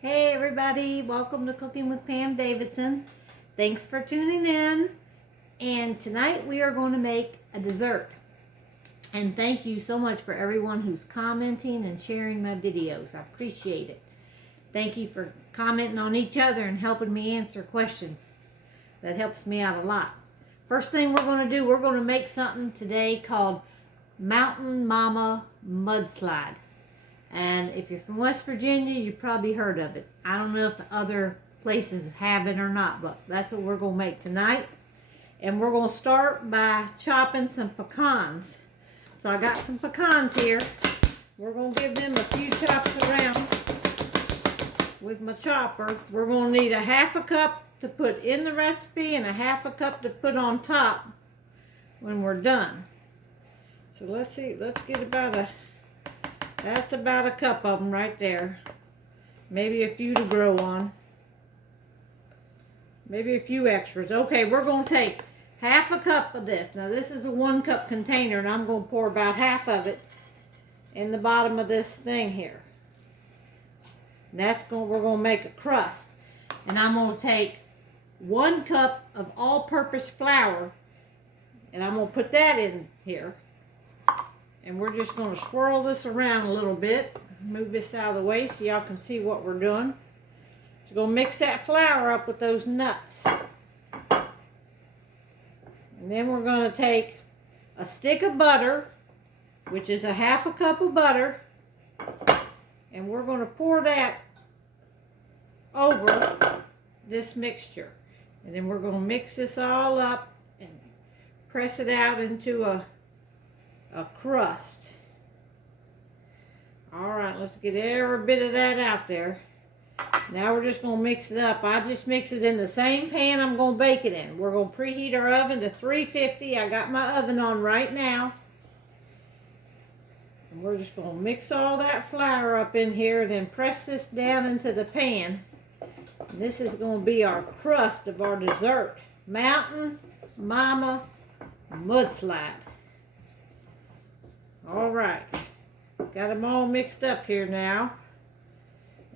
Hey everybody, welcome to Cooking with Pam Davidson. Thanks for tuning in. And tonight we are going to make a dessert. And thank you so much for everyone who's commenting and sharing my videos. I appreciate it. Thank you for commenting on each other and helping me answer questions. That helps me out a lot. First thing we're going to do, we're going to make something today called Momma Mudslide. And if you're from West Virginia, you've probably heard of it. I don't know if other places have it or not, but that's what we're going to make tonight. And we're going to start by chopping some pecans. So I got some pecans here. We're going to give them a few chops around with my chopper. We're going to need a half a cup to put in the recipe and a half a cup to put on top when we're done. So let's see, let's get that's about a cup of them right there. Maybe a few to grow on. Maybe a few extras. Okay, we're going to take half a cup of this. Now this is a 1 cup container and I'm going to pour about half of it in the bottom of this thing here. And we're going to make a crust. And I'm going to take 1 cup of all-purpose flour and I'm going to put that in here. And we're just going to swirl this around a little bit. Move this out of the way so y'all can see what we're doing. So we're going to mix that flour up with those nuts. And then we're going to take a stick of butter, which is a half a cup of butter. And we're going to pour that over this mixture. And then we're going to mix this all up and press it out into a crust. Alright, let's get every bit of that out there. Now we're just going to mix it up. I just mix it in the same pan I'm going to bake it in. We're going to preheat our oven to 350. I got my oven on right now. And we're just going to mix all that flour up in here and then press this down into the pan. And this is going to be our crust of our dessert. Momma Mudslide. All right, got them all mixed up here now.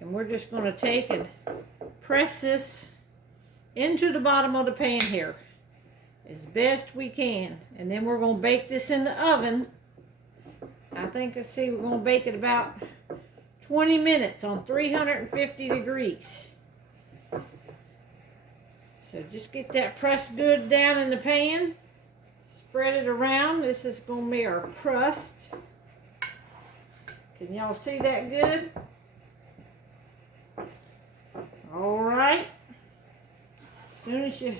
And we're just going to take and press this into the bottom of the pan here as best we can. And then we're going to bake this in the oven. I think, let's see, we're going to bake it about 20 minutes on 350 degrees. So just get that pressed good down in the pan. Spread it around. This is going to be our crust. Can y'all see that good? Alright. As soon as you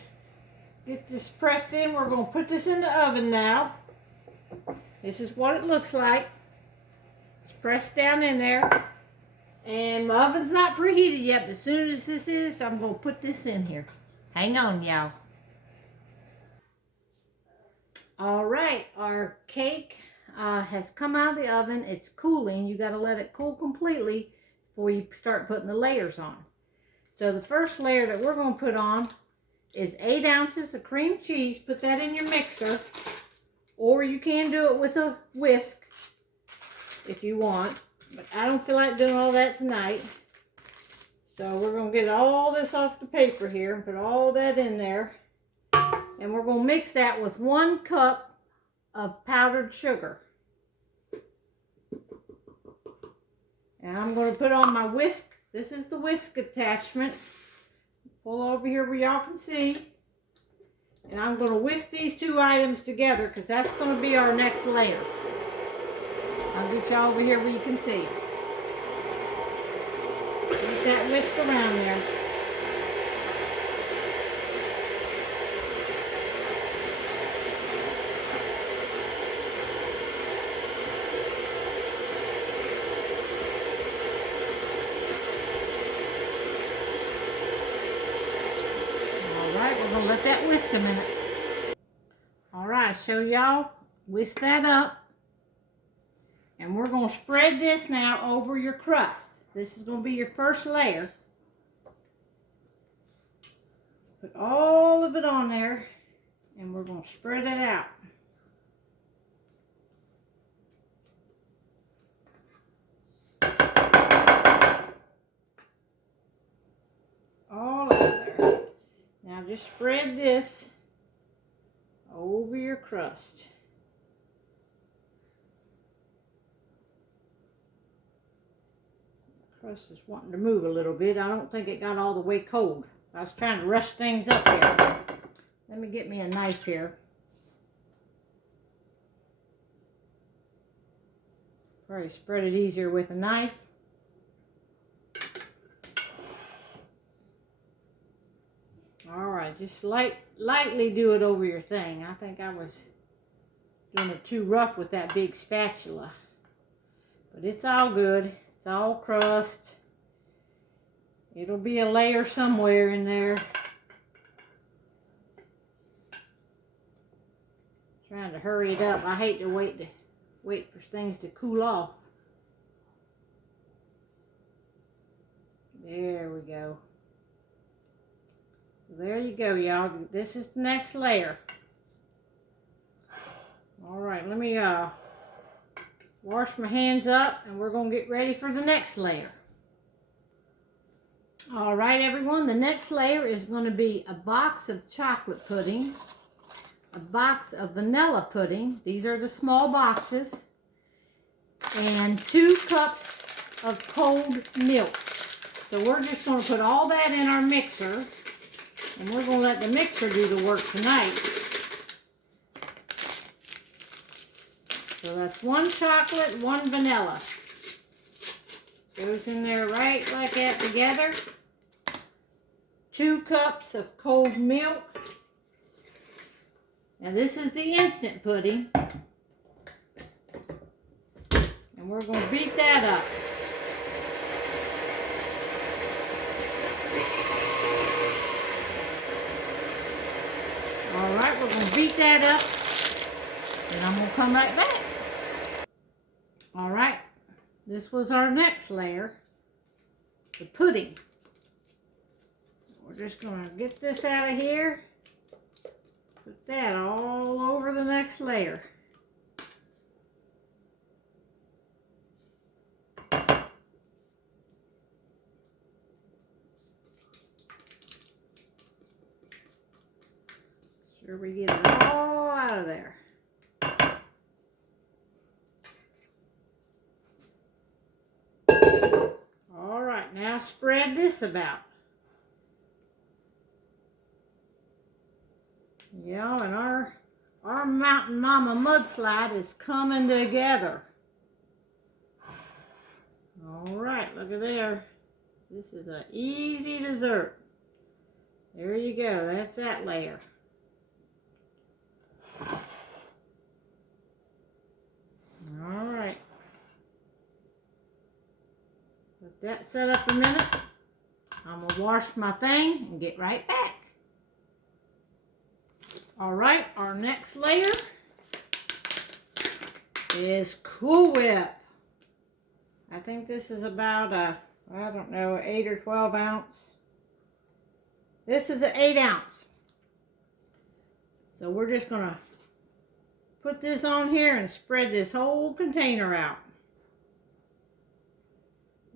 get this pressed in, we're going to put this in the oven now. This is what it looks like. It's pressed down in there. And my oven's not preheated yet, but as soon as this is, I'm going to put this in here. Hang on, y'all. All right, our cake has come out of the oven. It's cooling. You got to let it cool completely before you start putting the layers on. So the first layer that we're going to put on is 8 ounces of cream cheese. Put that in your mixer, or you can do it with a whisk if you want. But I don't feel like doing all that tonight. So we're going to get all this off the paper here and put all that in there. And we're going to mix that with 1 cup of powdered sugar. And I'm going to put on my whisk. This is the whisk attachment. Pull over here where y'all can see. And I'm going to whisk these 2 items together because that's going to be our next layer. I'll get y'all over here where you can see. Get that whisk around there. We're going to let that whisk a minute. Alright, show y'all. Whisk that up. And we're going to spread this now over your crust. This is going to be your first layer. Put all of it on there. And we're going to spread it out. just spread this over your crust. The crust is wanting to move a little bit. I don't think it got all the way cold. I was trying to rush things up here. Let me get me a knife here. Probably spread it easier with a knife. Alright, just lightly do it over your thing. I think I was doing it too rough with that big spatula. But it's all good. It's all crust. It'll be a layer somewhere in there. Trying to hurry it up. I hate to wait for things to cool off. There we go. So there you go, y'all. This is the next layer. Alright, let me wash my hands up and we're going to get ready for the next layer. Alright everyone, the next layer is going to be a box of chocolate pudding, a box of vanilla pudding, these are the small boxes, and 2 cups of cold milk. So we're just going to put all that in our mixer, and we're going to let the mixer do the work tonight. So that's 1 chocolate, 1 vanilla. Goes in there right like that together. 2 cups of cold milk. Now this is the instant pudding. And we're going to beat that up. Alright, we're going to beat that up. And I'm going to come right back. Alright, this was our next layer. The pudding. We're just going to get this out of here. Put that all over the next layer. Sure we get it all out of there. All right, now spread this about. Yeah, and our Mountain Mama Mudslide is coming together. All right, look at there. This is an easy dessert. There you go. That's that layer. All right. Let that set up a minute. I'm going to wash my thing and get right back. All right, our next layer is Cool Whip. I think this is about I don't know, 8 or 12 ounce. This is an 8 ounce. So we're just going to put this on here and spread this whole container out.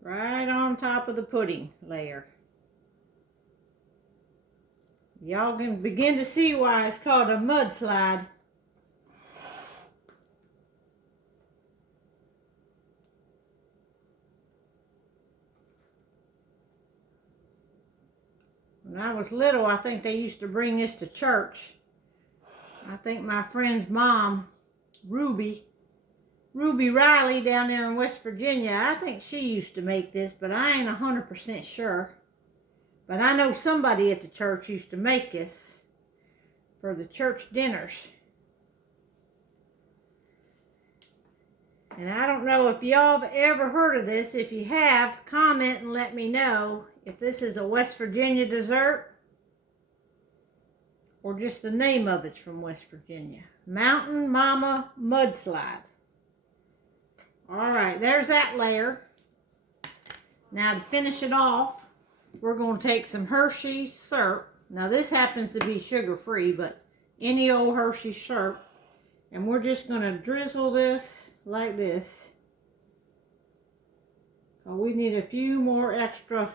Right on top of the pudding layer. Y'all can begin to see why it's called a mudslide. When I was little, I think they used to bring this to church. I think my friend's mom, Ruby Riley down there in West Virginia, I think she used to make this, but I ain't 100% sure. But I know somebody at the church used to make this for the church dinners. And I don't know if y'all have ever heard of this. If you have, comment and let me know if this is a West Virginia dessert or just the name of it's from West Virginia. Mountain Mama Mudslide. All right, there's that layer. Now to finish it off, we're going to take some Hershey syrup. Now this happens to be sugar-free, but any old Hershey syrup. And we're just going to drizzle this like this. We need a few more extra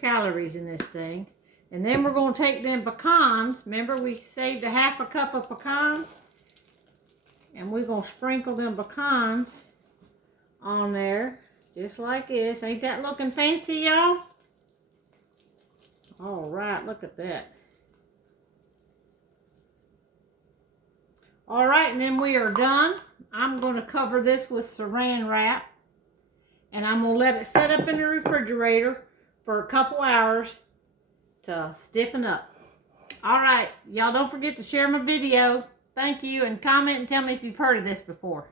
calories in this thing. And then we're going to take them pecans. Remember we saved a half a cup of pecans? And we're going to sprinkle them pecans on there. Just like this. Ain't that looking fancy, y'all? All right, look at that. All right, and then we are done. I'm going to cover this with saran wrap. And I'm going to let it set up in the refrigerator for a couple hours to stiffen up. All right, y'all don't forget to share my video. Thank you, and comment and tell me if you've heard of this before.